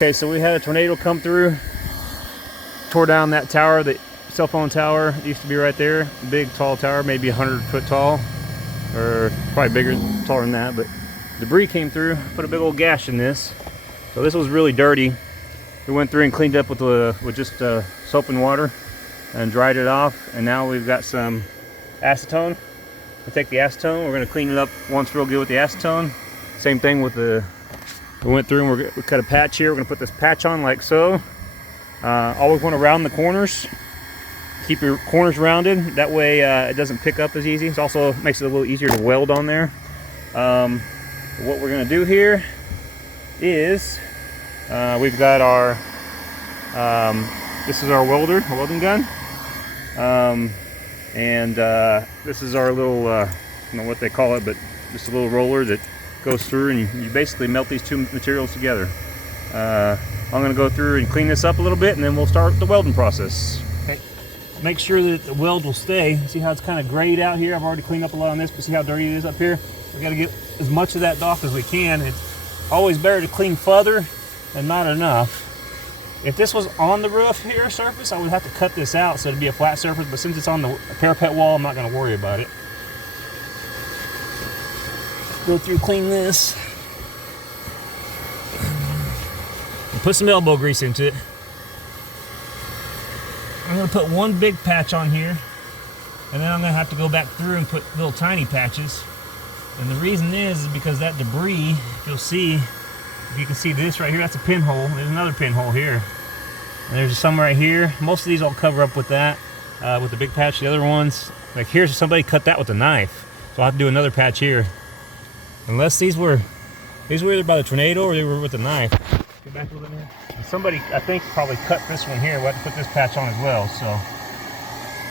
Okay, so we had a tornado come through, tore down that tower, the cell phone tower. It used to be right there, big tall tower, maybe 100 foot tall, or probably bigger, taller than that. But debris came through, put a big old gash in this. So this was really dirty. We went through and cleaned up with just soap and water and dried it off. And now we've got some acetone. We'll take the acetone. We're going to clean it up once real good with the acetone. Same thing with the. We went through and we cut a patch here. We're going to put this patch on like so. Always want to round the corners. Keep your corners rounded. That way it doesn't pick up as easy. It also makes it a little easier to weld on there. What we're going to do here is we've got our, this is our welder, a welding gun. This is our little, I don't know what they call it, but just a little roller that goes through and you basically melt these two materials together. I'm going to go through and clean this up a little bit and then we'll start the welding process. Okay. Make sure that the weld will stay. See how it's kind of grayed out here? I've already cleaned up a lot on this, but see how dirty it is up here? We got to get as much of that off as we can. It's always better to clean further than not enough. If this was on the roof here surface, I would have to cut this out so it'd be a flat surface, but since it's on the parapet wall, I'm not going to worry about it. Go through, clean this. And put some elbow grease into it. I'm going to put one big patch on here, and then I'm going to have to go back through and put little tiny patches. And the reason is because that debris, if you'll see, if you can see this right here, that's a pinhole. There's another pinhole here. And there's some right here. Most of these I'll cover up with that, with the big patch. The other ones, like here's somebody cut that with a knife. So I'll have to do another patch here. Unless these were either by the tornado or they were with a knife. Get back a little bit there. Somebody, I think, probably cut this one here. We'll have to put this patch on as well. So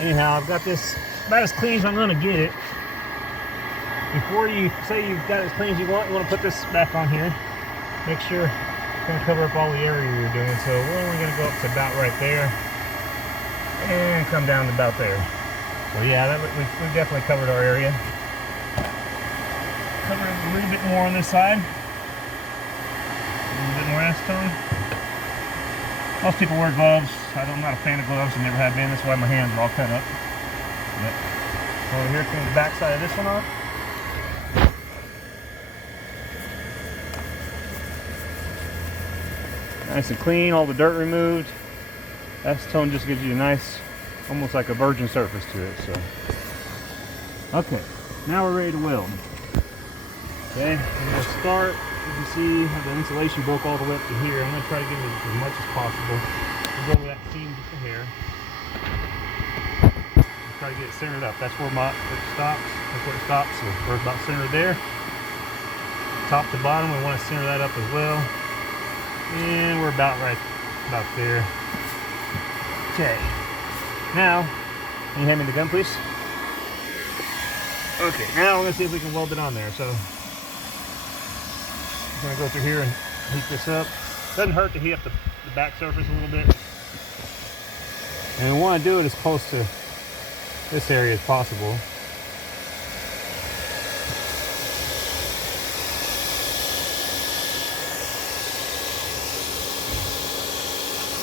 anyhow, I've got this about as clean as I'm going to get it. Before you say you've got it as clean as you want to put this back on here. Make sure it's going to cover up all the area you're doing. So we're only going to go up to about right there and come down to about there. So yeah, we've definitely covered our area. Cover a little bit more on this side. A little bit more acetone. Most people wear gloves. I'm not a fan of gloves. I never have been. That's why my hands are all cut up. But over here, clean the back side of this one off. Nice and clean, all the dirt removed. Acetone just gives you a nice, almost like a virgin surface to it. So, okay, now we're ready to weld. Okay, I'm going to start. You can see the insulation broke all the way up to here. I'm going to try to get it as much as possible. We'll go over that seam just a hair. Try to get it centered up. That's where it stops. That's where it stops. So we're about centered there. Top to bottom, we want to center that up as well. And we're about there. Okay. Now, can you hand me the gun, please? Okay, now we're going to see if we can weld it on there. So, I'm going to go through here and heat this up. Doesn't hurt to heat up the back surface a little bit. And we want to do it as close to this area as possible.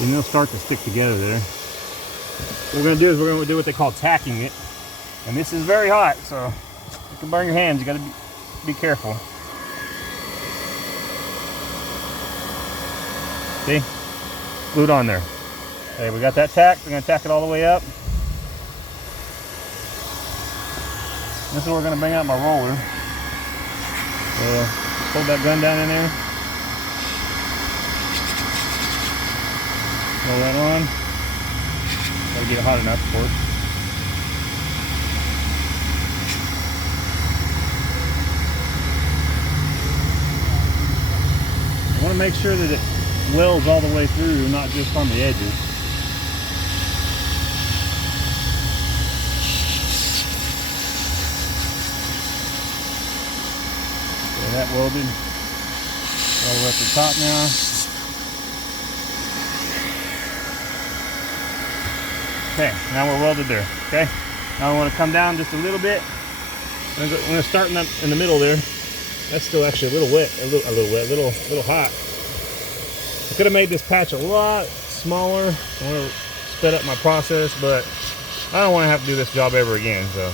And they'll start to stick together there. What we're going to do is we're going to do what they call tacking it. And this is very hot, so you can burn your hands. You got to be careful. See? Glued on there. Okay, we got that tacked. We're going to tack it all the way up. This is where we're going to bring out my roller. Hold that gun down in there. Roll that on. Gotta get it hot enough, of course. I want to make sure that it welds all the way through, not just on the edges. Okay, that welded all the way up to the top now. Okay, now we're welded there. Okay, now we want to come down just a little bit. I'm going to start in the middle there. That's still actually a little wet, a little hot. I could have made this patch a lot smaller. I want to sped up my process, but I don't want to have to do this job ever again. So.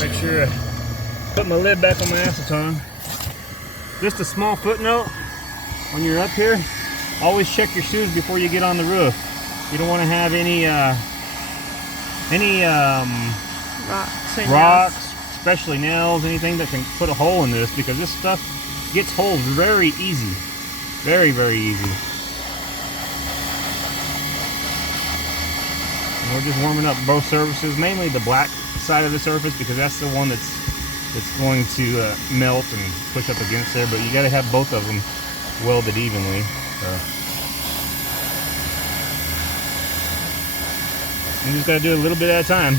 Make sure I put my lid back on my acetone. Just a small footnote, when you're up here, always check your shoes before you get on the roof. You don't want to have any rocks, especially nails, anything that can put a hole in this, because this stuff gets holes very easy. Very, very easy. And we're just warming up both surfaces, mainly the black side of the surface, because that's the one that's going to melt and push up against there, but you got to have both of them welded evenly. So. You just got to do it a little bit at a time,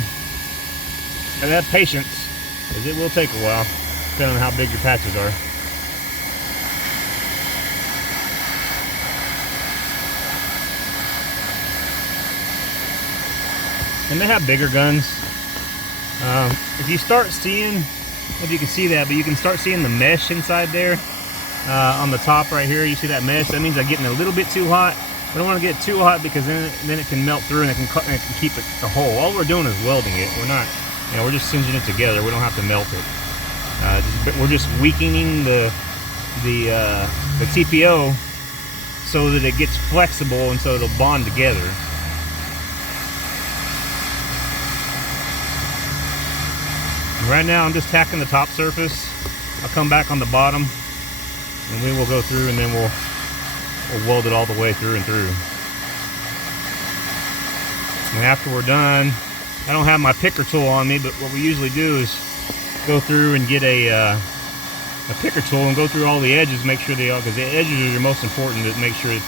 and have patience, because it will take a while depending on how big your patches are. And they have bigger guns. If you start seeing, if you can see that, but you can start seeing the mesh inside there on the top right here. You see that mesh? That means I'm getting a little bit too hot. We don't want to get too hot, because then it can melt through and it can keep it a hole. All we're doing is welding it. We're not, we're just singeing it together. We don't have to melt it. We're just weakening the TPO so that it gets flexible and so it'll bond together. Right now I'm just tacking the top surface. I'll come back on the bottom and we will go through, and then we'll weld it all the way through and through. And after we're done, I don't have my picker tool on me, but what we usually do is go through and get a picker tool and go through all the edges, make sure they all, because the edges are the most important, to make sure that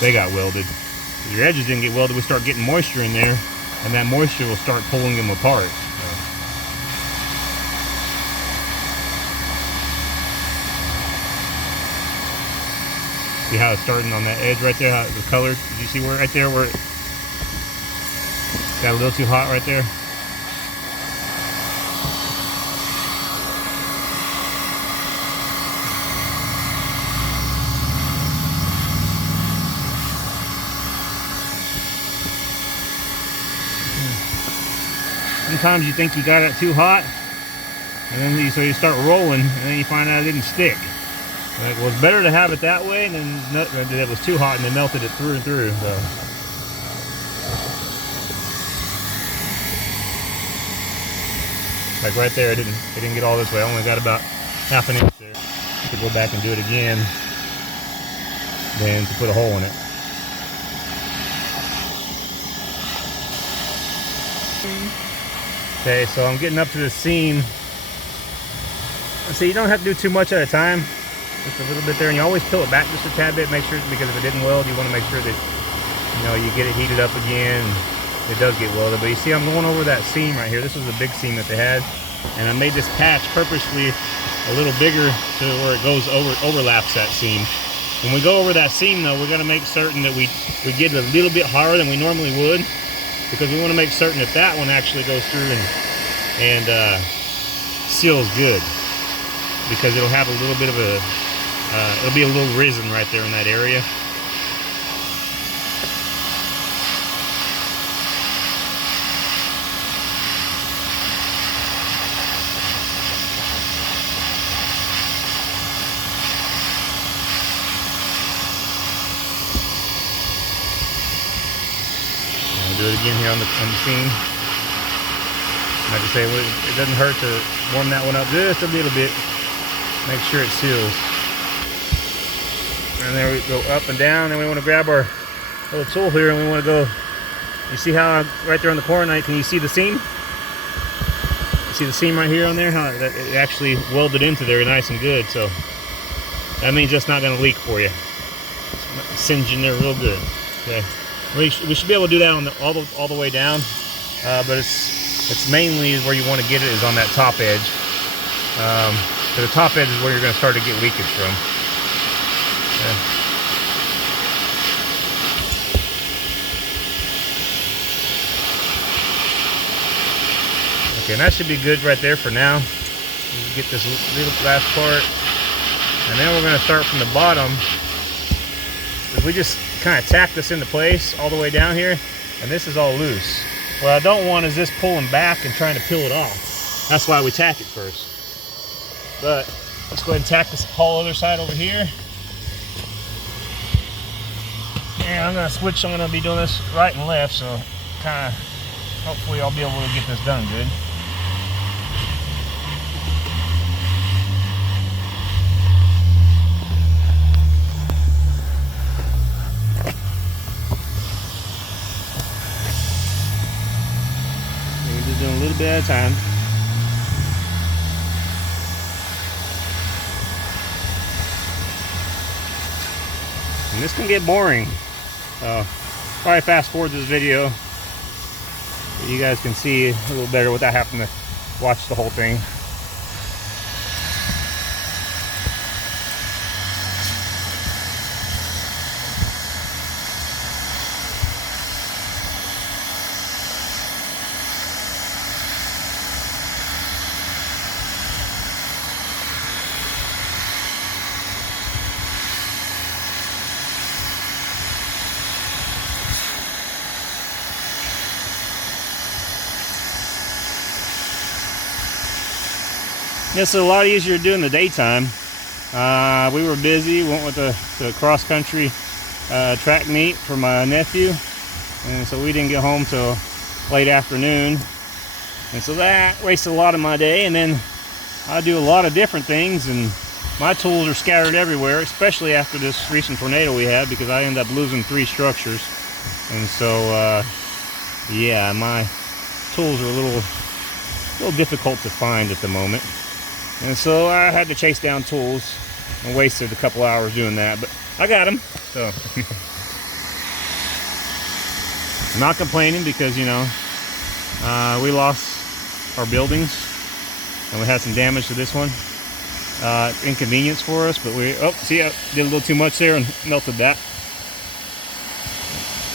they got welded. If your edges didn't get welded, we start getting moisture in there, and that moisture will start pulling them apart. See how it's starting on that edge right there, how the color, did you see where right there where it got a little too hot right there? Sometimes you think you got it too hot, and then so you start rolling, and then you find out it didn't stick. Like, well, it's better to have it that way than that it was too hot and they melted it through and through. So. Like right there, it didn't get all this way. I only got about half an inch there. To go back and do it again, then to put a hole in it. Okay, so I'm getting up to the seam. So you don't have to do too much at a time. Just a little bit there, and you always peel it back just a tad bit, make sure, because if it didn't weld, you want to make sure that you get it heated up again. It does get welded, but you see I'm going over that seam right here. This was a big seam that they had, and I made this patch purposely a little bigger to where it goes overlaps that seam. When we go over that seam though, we're going to make certain that we get it a little bit harder than we normally would, because we want to make certain that that one actually goes through and seals good, because it'll have a little bit of a it'll be a little risen right there in that area. I'll do it again here on the seam. Like I say, it doesn't hurt to warm that one up just a little bit. Make sure it seals. And then we go up and down, and we want to grab our little tool here, and we want to go, you see how right there on the corner, can you see the seam? You see the seam right here on there? How that it actually welded into there nice and good. So that means it's not going to leak for you. It's singeing there real good. Okay, we should be able to do that on all the way down, but it's mainly where you want to get it is on that top edge. So the top edge is where you're going to start to get leakage from. Okay. Okay, and that should be good right there for now. Get this little last part, and then we're going to start from the bottom. If we just kind of tack this into place all the way down here, and this is all loose. What I don't want is this pulling back and trying to peel it off. That's why we tack it first. But let's go ahead and tack this whole other side over here. And I'm going to switch. I'm going to be doing this right and left, so kind of hopefully I'll be able to get this done good. Doing a little bit at a time. And this can get boring. Probably fast forward this video so you guys can see a little better without having to watch the whole thing. It's a lot easier to do in the daytime. We were busy, went with the cross-country track meet for my nephew, and so we didn't get home till late afternoon, and so that wasted a lot of my day. And then I do a lot of different things, and my tools are scattered everywhere, especially after this recent tornado we had, because I ended up losing 3 structures. And so yeah, my tools are a little difficult to find at the moment. And so I had to chase down tools and wasted a couple hours doing that, but I got them. So I'm not complaining, because you know we lost our buildings and we had some damage to this one. Inconvenience for us, but see, I did a little too much there and melted that.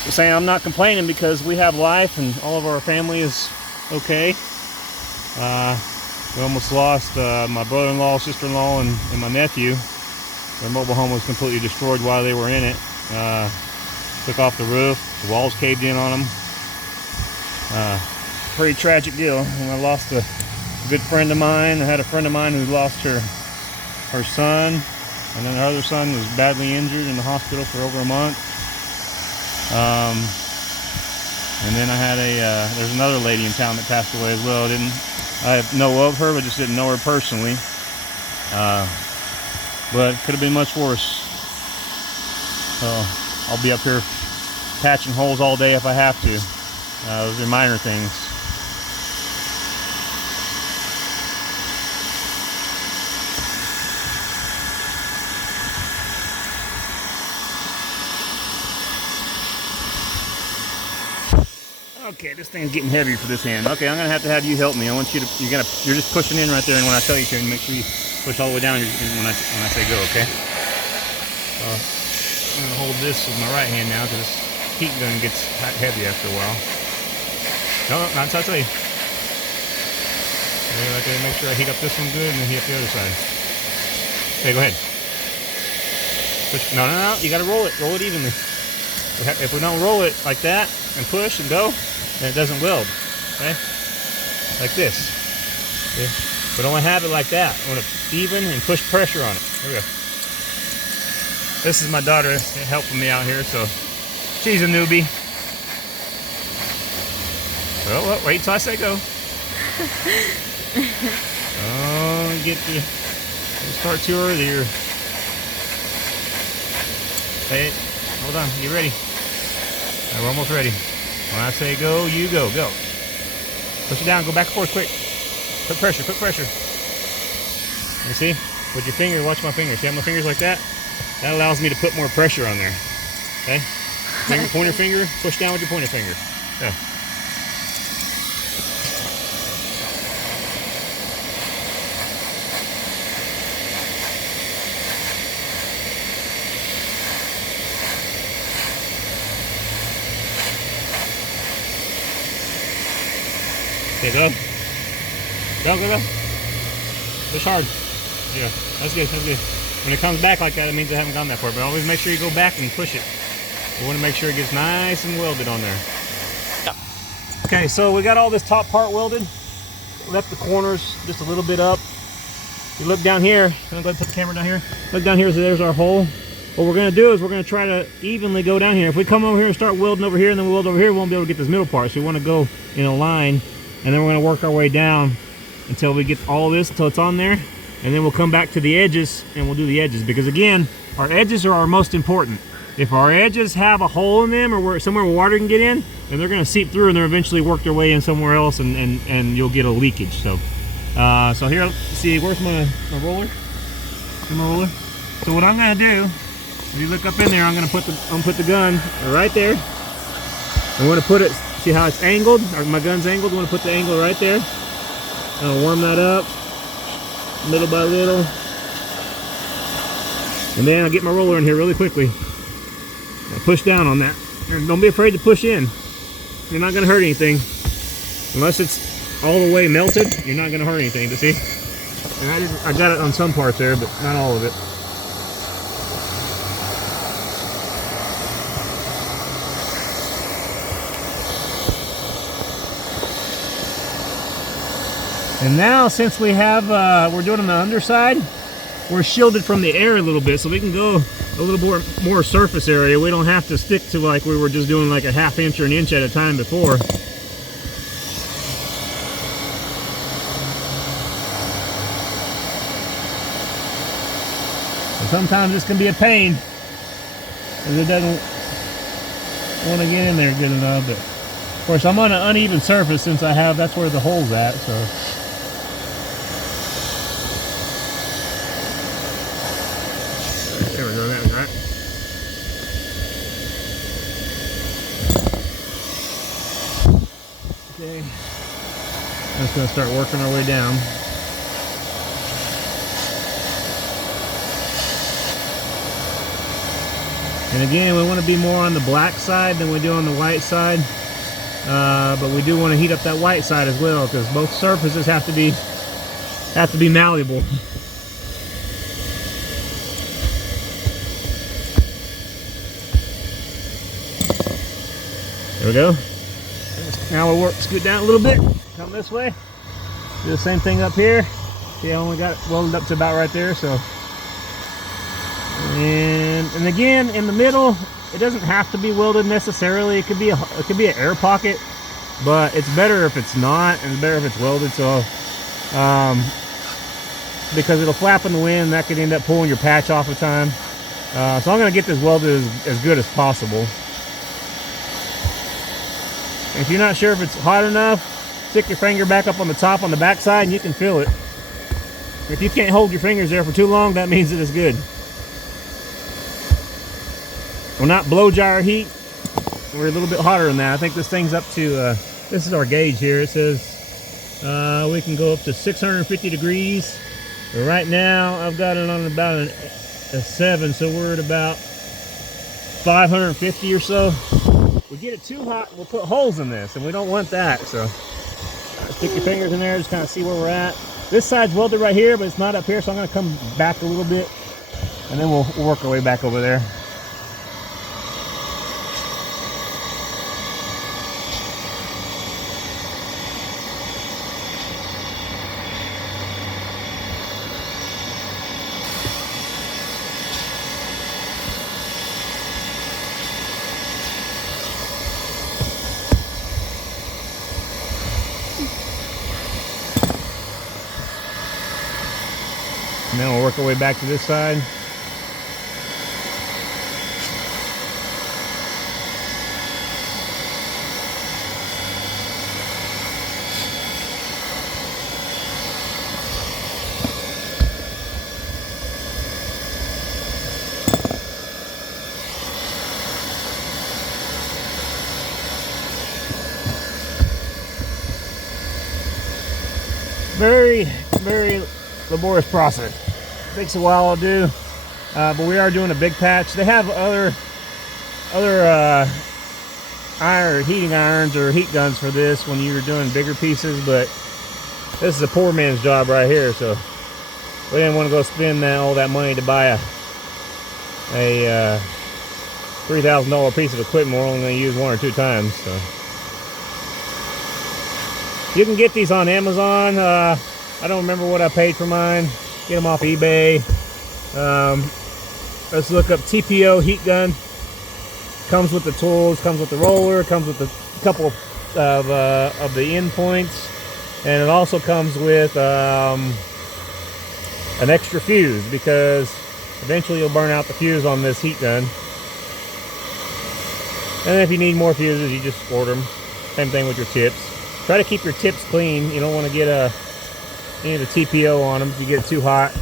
I'm saying I'm not complaining because we have life and all of our family is okay. We almost lost my brother-in-law, sister-in-law, and my nephew. Their mobile home was completely destroyed while they were in it. Took off the roof, the walls caved in on them. Pretty tragic deal. And I lost a good friend of mine. I had a friend of mine who lost her son, and then her other son was badly injured in the hospital for over a month. And then I had there's another lady in town that passed away as well. I know of her, but just didn't know her personally. But it could have been much worse. So I'll be up here patching holes all day if I have to. Those are minor things. Okay, this thing's getting heavy for this hand. Okay, I'm gonna have you help me. I want you to, you're just pushing in right there, and when I tell you to, make sure you push all the way down when I say go, okay? I'm gonna hold this with my right hand now, because this heat gun gets heavy after a while. No, not until I tell you. Okay, right there, make sure I heat up this one good, and then heat up the other side. Okay, go ahead. Push. No, you gotta roll it evenly. If we don't roll it like that, and push and go, then it doesn't weld, okay? Like this, okay? We don't want to have it like that. I want to even and push pressure on it. There we go. This is my daughter helping me out here, so she's a newbie. Well, wait till I say go. Oh, don't start too early here. Hey, hold on, you ready? We're almost ready. When I say go, you go. Go. Push it down. Go back and forth quick. Put pressure. You see? with your finger. Watch my fingers. See how my fingers like that? That allows me to put more pressure on there. Okay? Pointer finger, push down with your pointer finger. Yeah. Okay, go. Go. Push hard. Yeah, that's good, that's good. When it comes back like that, it means I haven't gone that far, but always make sure you go back and push it. We want to make sure it gets nice and welded on there. Okay, so we got all this top part welded. Left the corners just a little bit up. You look down here, I'm going to put the camera down here. Look down here, so there's our hole. What we're going to do is we're going to try to evenly go down here. If we come over here and start welding over here and then we weld over here, we won't be able to get this middle part. So we want to go in a line, and then we're going to work our way down until we get all this, until it's on there. And then we'll come back to the edges and we'll do the edges, because again, our edges are our most important. If our edges have a hole in them, or where somewhere water can get in, then they're going to seep through and they'll eventually work their way in somewhere else, and you'll get a leakage. So so here, see, where's my roller? See my roller? So what I'm going to do, if you look up in there, I'm going to put the gun right there. I'm going to put it, see how it's angled? My gun's angled. I'm going to put the angle right there. I'll warm that up little by little, and then I'll get my roller in here really quickly. I'll push down on that, and don't be afraid to push in. You're not going to hurt anything unless it's all the way melted. You're not going to hurt anything. But see, I got it on some parts there, but not all of it. And now, since we have, we're doing on the underside, we're shielded from the air a little bit, so we can go a little more surface area. We don't have to stick to like we were just doing like a ½ inch or an inch at a time before. And sometimes this can be a pain, because it doesn't want to get in there good enough. But of course, I'm on an uneven surface since that's where the hole's at, so. There we go, that was right. Okay. I'm just going to start working our way down. And again, we want to be more on the black side than we do on the white side. But we do want to heat up that white side as well, because both surfaces have to be malleable. There we go. Now we'll scoot down a little bit, come this way, do the same thing up here. See, I only got it welded up to about right there, so. And again, in the middle, it doesn't have to be welded necessarily. It could be an air pocket, but it's better if it's not, and it's better if it's welded. So, because it'll flap in the wind, that could end up pulling your patch off of time. So I'm going to get this welded as good as possible. If you're not sure if it's hot enough, stick your finger back up on the top on the back side and you can feel it. If you can't hold your fingers there for too long, that means that it's good. We're not blow dryer heat. We're a little bit hotter than that. I think this thing's up to, this is our gauge here. It says we can go up to 650 degrees. But right now, I've got it on about a 7, so we're at about 550 or so. We get it too hot, we'll put holes in this, and we don't want that. So stick your fingers in there, just kind of see where we're at. This side's welded right here, but it's not up here, so I'm going to come back a little bit, and then we'll work our way back over there. And then we'll work our way back to this side. Very, very laborious process. Takes a while to do, but we are doing a big patch. They have other heating irons or heat guns for this when you're doing bigger pieces, but this is a poor man's job right here, so we didn't want to go spend all that money to buy a $3,000 piece of equipment we're only going to use 1 or 2 times. So you can get these on Amazon. I don't remember what I paid for mine. Get them off eBay. Let's look up TPO heat gun. Comes with the tools, comes with the roller, comes with a couple of the end points, and it also comes with an extra fuse, because eventually you'll burn out the fuse on this heat gun. And if you need more fuses, you just order them. Same thing with your tips. Try to keep your tips clean. You don't want to get any of the TPO on them if you get it too hot.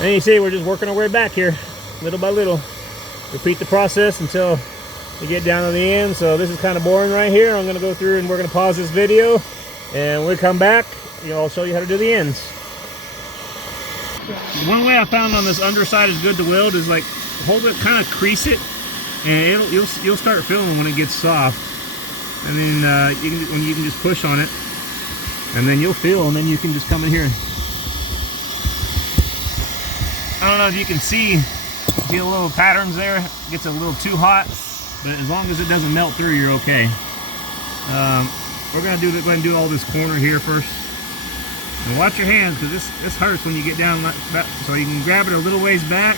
And you see, we're just working our way back here, little by little. Repeat the process until you get down to the end. So this is kind of boring right here. I'm going to go through and we're going to pause this video, and when we come back, I'll show you how to do the ends. One way I found on this underside is good to weld is like hold it, kind of crease it, and you'll start feeling when it gets soft. And then you can just push on it, and then you'll feel, and then you can just come in here. I don't know if you can see the little patterns there. It gets a little too hot, but as long as it doesn't melt through, you're okay. We're gonna go ahead and do all this corner here first. And watch your hands, because this hurts when you get down like that. So you can grab it a little ways back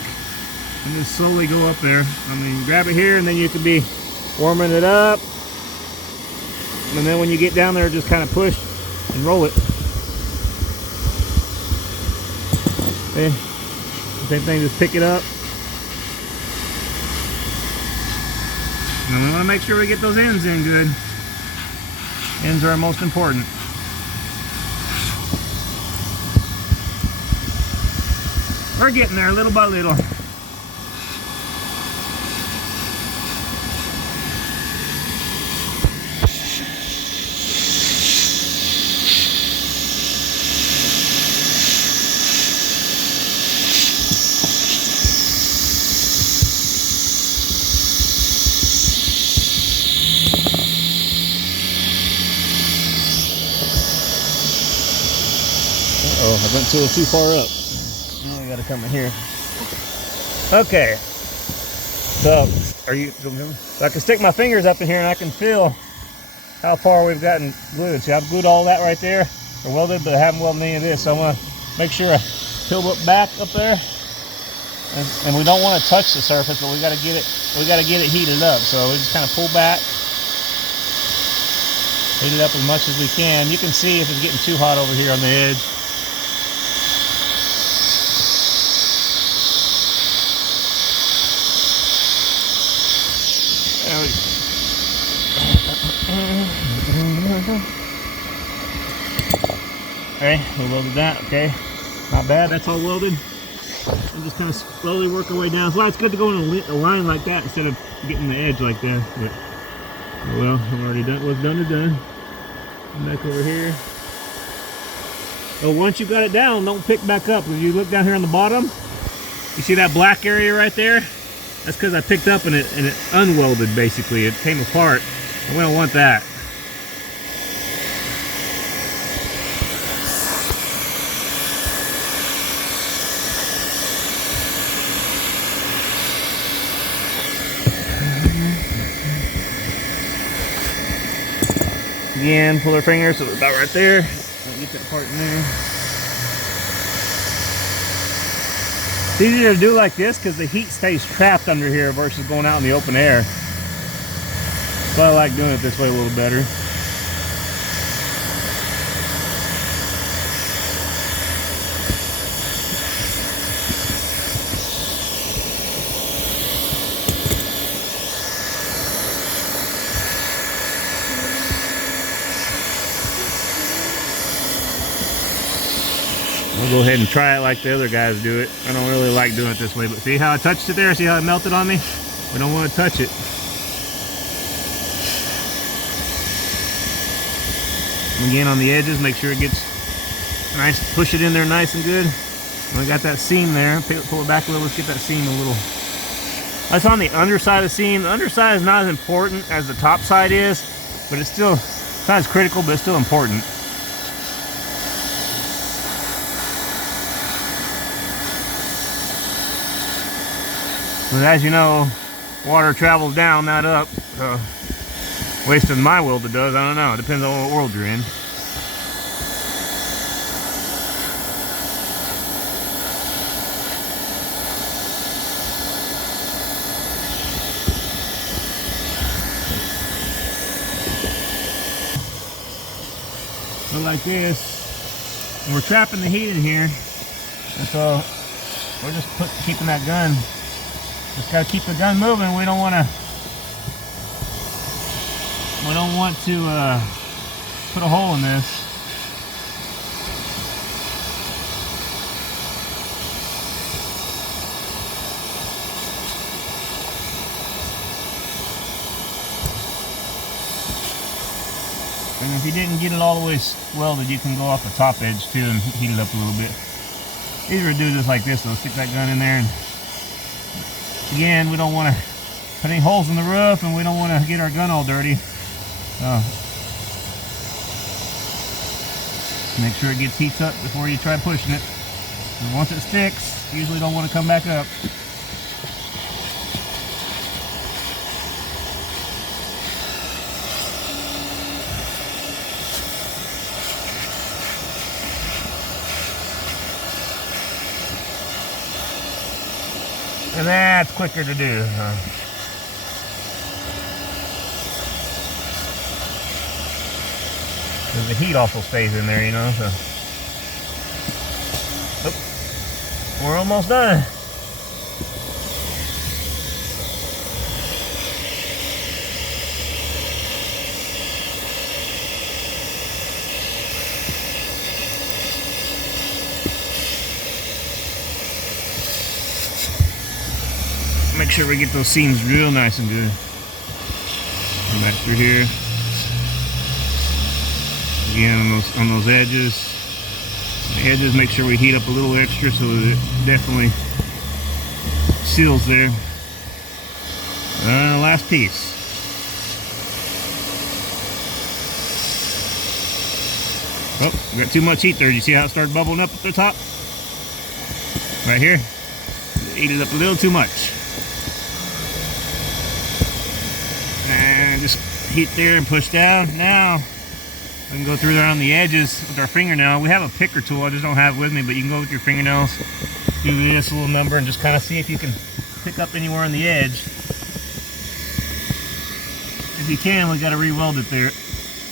and just slowly go up there. I mean, grab it here, and then you could be warming it up. And then when you get down there, just kind of push and roll it. Okay. Same thing, just pick it up. And we want to make sure we get those ends in good. Ends are most important. We're getting there little by little. Uh-oh, I went a little too far up. Now I gotta come in here. Okay. So I can stick my fingers up in here and I can feel how far we've gotten glued. See, I've glued all that right there, or welded, but I haven't welded any of this. So I'm gonna make sure I peel it back up there. And we don't want to touch the surface, but we gotta get it heated up. So we just kind of pull back, heat it up as much as we can. You can see if it's getting too hot over here on the edge. Okay, we welded that. Okay, not bad. That's all welded. And just kind of slowly work our way down. That's why it's good to go in a line like that instead of getting the edge like that. But oh well, I'm already done. What's done is done. Come back over here. So once you got it down, don't pick back up. If you look down here on the bottom, you see that black area right there? That's because I picked up and it unwelded basically. It came apart. And we don't want that. Again, pull our fingers so it's about right there. Get that part in there. It's easier to do like this because the heat stays trapped under here versus going out in the open air. So I like doing it this way a little better. We'll go ahead and try it like the other guys do it. I don't really like doing it this way, but see how I touched it there? See how it melted on me? We don't want to touch it. Again, on the edges, make sure it gets nice, push it in there nice and good. We got that seam there, pull it back a little, let's get that seam a little. That's on the underside of the seam. The underside is not as important as the top side is, but it's still, it's not as critical, but it's still important. But as you know, water travels down, not up. So wasting my world it does, I don't know. It depends on what world you're in. So like this, we're trapping the heat in here, and so we're just keeping that gun. Just gotta keep the gun moving. We don't want to put a hole in this. And if you didn't get it all the way welded, you can go off the top edge too and heat it up a little bit. Easier to do this like this though. Stick that gun in there, and again, we don't want to put any holes in the roof, and we don't want to get our gun all dirty. Make sure it gets heats up before you try pushing it. And once it sticks, you usually don't want to come back up. And that's quicker to do. Because the heat also stays in there, you know. So, oop, we're almost done. Make sure we get those seams real nice and good. Come back through here. Again, on those edges. The edges, make sure we heat up a little extra so that it definitely seals there. Last piece. Oh, we got too much heat there. Do you see how it started bubbling up at the top? Right here. Heat it up a little too much. And just heat there and push down. Now we can go through there on the edges with our fingernail. We have a picker tool, I just don't have it with me, but you can go with your fingernails, do this little number, and just kind of see if you can pick up anywhere on the edge. If you can, we got to re-weld it there.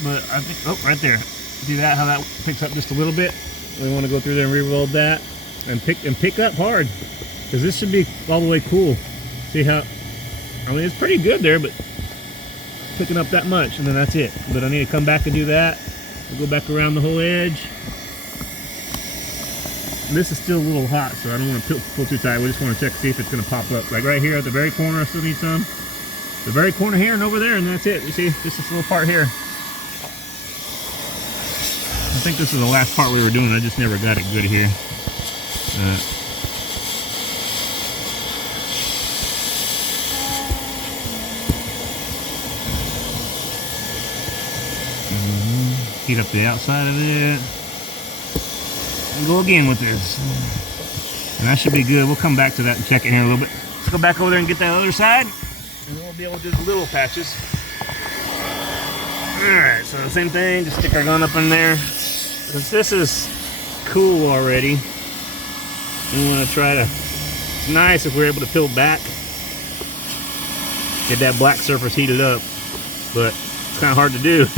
But I think, oh, right there. See that? How that picks up just a little bit. We want to go through there and re-weld that, and pick up hard, because this should be all the way cool. See how? I mean, it's pretty good there, but picking up that much, and then that's it. But I need to come back and do that. We'll go back around the whole edge. And this is still a little hot, so I don't want to pull too tight. We just want to check to see if it's going to pop up. Like right here at the very corner, I still need some. The very corner here and over there, and that's it. You see, just this little part here. I think this is the last part we were doing. I just never got it good here. Heat up the outside of it. And go again with this. And that should be good. We'll come back to that and check it here in a little bit. Let's go back over there and get that other side. And then we'll be able to do the little patches. Alright, so the same thing. Just stick our gun up in there. Since this is cool already, we want to try to, it's nice if we're able to peel back. Get that black surface heated up. But it's kind of hard to do.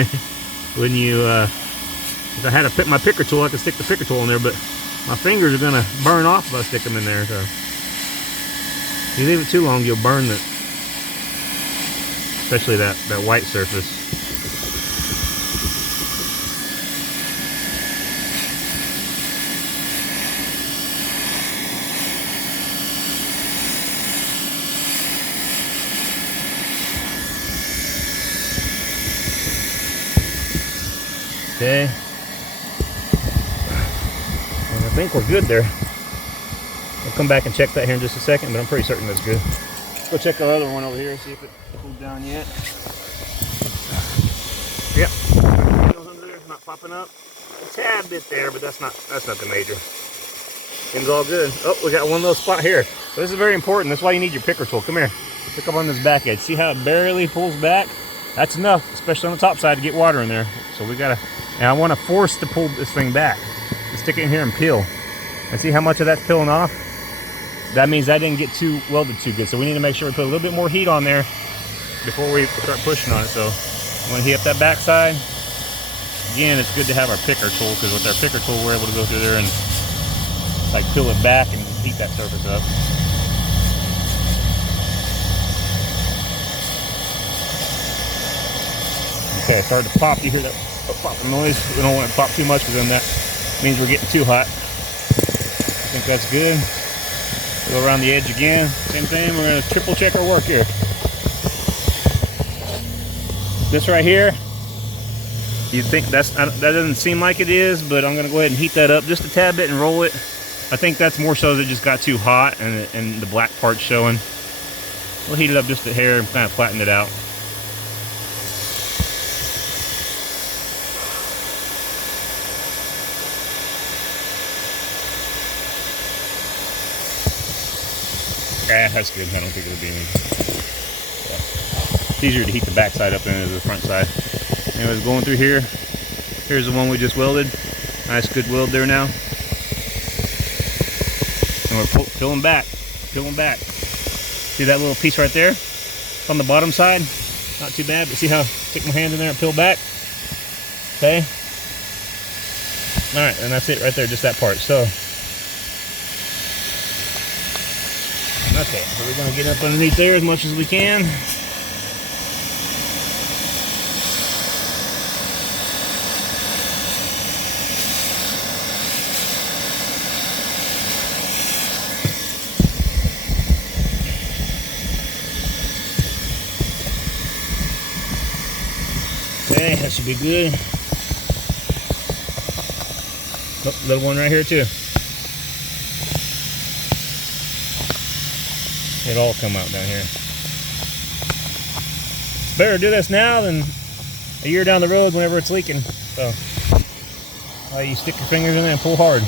When you, if I had to pick my picker tool, I could stick the picker tool in there, but my fingers are gonna burn off if I stick them in there. So if you leave it too long, you'll burn it, especially that white surface. Okay. And I think we're good there. We'll come back and check that here in just a second, but I'm pretty certain that's good. Let's go check our other one over here, see if it cooled down yet. Yep. Under there, not popping up. A tad bit there, but that's nothing major. Seems all good. Oh, we got one little spot here. So this is very important. That's why you need your picker tool. Come here. Pick up on this back edge. See how it barely pulls back? That's enough, especially on the top side, to get water in there. So we gotta, and I want to force to pull this thing back. Stick it in here and peel. And see how much of that's peeling off? That means that didn't get too welded too good. So we need to make sure we put a little bit more heat on there before we start pushing on it. So when we heat up that back side, again, it's good to have our picker tool, because with our picker tool, we're able to go through there and like peel it back and heat that surface up. Okay, it started to pop. You hear that popping noise? We don't want it to pop too much, because then that means we're getting too hot. I think that's good. Go around the edge again. Same thing. We're going to triple check our work here. This right here, you think that doesn't seem like it is, but I'm going to go ahead and heat that up just a tad bit and roll it. I think that's more so that it just got too hot and the black part's showing. We'll heat it up just a hair and kind of flatten it out. Ah, that's good. I don't think it'll be any. It's easier to heat the back side up than it is the front side. Anyways, going through here. Here's the one we just welded. Nice, good weld there now. And we're peeling back. Peeling back. See that little piece right there? It's on the bottom side. Not too bad, but see how I stick my hand in there and peel back? Okay. Alright, and that's it right there, just that part. So, okay, so we're going to get up underneath there as much as we can. Okay, that should be good. Oh, little one right here too. It'll all come out down here. It's better to do this now than a year down the road whenever it's leaking. So, you stick your fingers in there and pull hard.